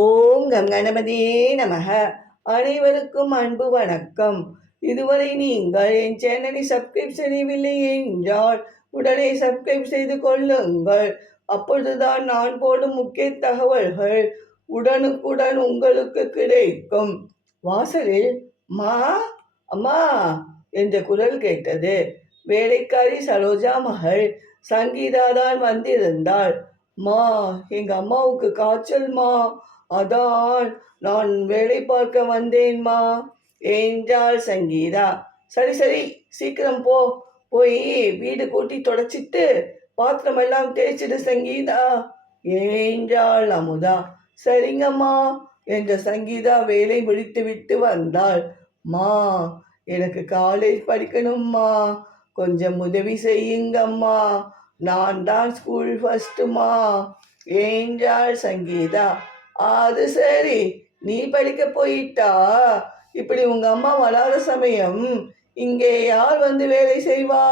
ஓம் come கணபதியே நமக. அனைவருக்கும் அன்பு வணக்கம். இதுவரை நீங்கள் என் சேனலை சப்ஸ்கிரைப் செய்யவில்லை என்றால் உடனே சப்ஸ்கிரைப் செய்து கொள்ளுங்கள். அப்பொழுதுதான் நான் போடும் முக்கிய தகவல்கள் உடனுக்குடன் உங்களுக்கு கிடைக்கும். வாசலில் மா அம்மா என்ற குரல் கேட்டது. வேலைக்காரி சரோஜா மகள் சங்கீதா தான் வந்திருந்தாள். மா, எங்க அம்மாவுக்கு காய்ச்சல்மா, அதான் நான் வேலை பார்க்க வந்தேன்மா என்றாள் சங்கீதா. சரி சரி, சீக்கிரம் போய் வீடு கூட்டி தொடச்சிட்டு பாத்திரமெல்லாம் தேய்ச்சிடு சங்கீதா என்றாள் அமுதா. சரிங்கம்மா என்ற சங்கீதா வேலை முடித்து விட்டு வந்தாள். மா, எனக்கு காலேஜ் படிக்கணும்மா, கொஞ்சம் உதவி செய்யுங்கம்மா, நான் தான் ஸ்கூல் ஃபர்ஸ்ட்டுமா என்றாள் சங்கீதா. அது சரி, நீ படிக்க போயிட்டா இப்படி உங்க அம்மா வராத சமயம் இங்கே யார் வந்து வேலை செய்வா?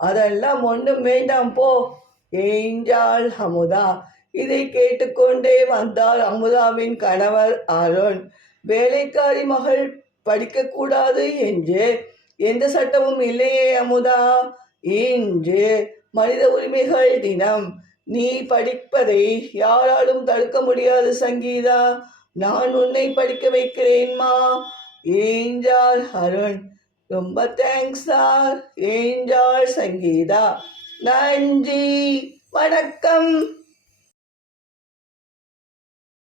அதெல்லாம் ஒன்றும் வேண்டாம் போ என்றாள் அமுதா. இதை கேட்டுக்கொண்டே வந்தாள் அமுதாவின் கணவர் அருண். வேலைக்காரி மகள் படிக்கக்கூடாது என்று எந்த சட்டமும் இல்லையே அமுதா, இன்று மனித உரிமைகள் தினம், நீ படிப்பதை யாராலும் தடுக்க முடியாது சங்கீதா, நான் உன்னை படிக்க வைக்கிறேன்மா என்றாள் அருண். ரொம்ப தேங்க்ஸ் சார் என்றாள் சங்கீதா. நன்றி, வணக்கம்.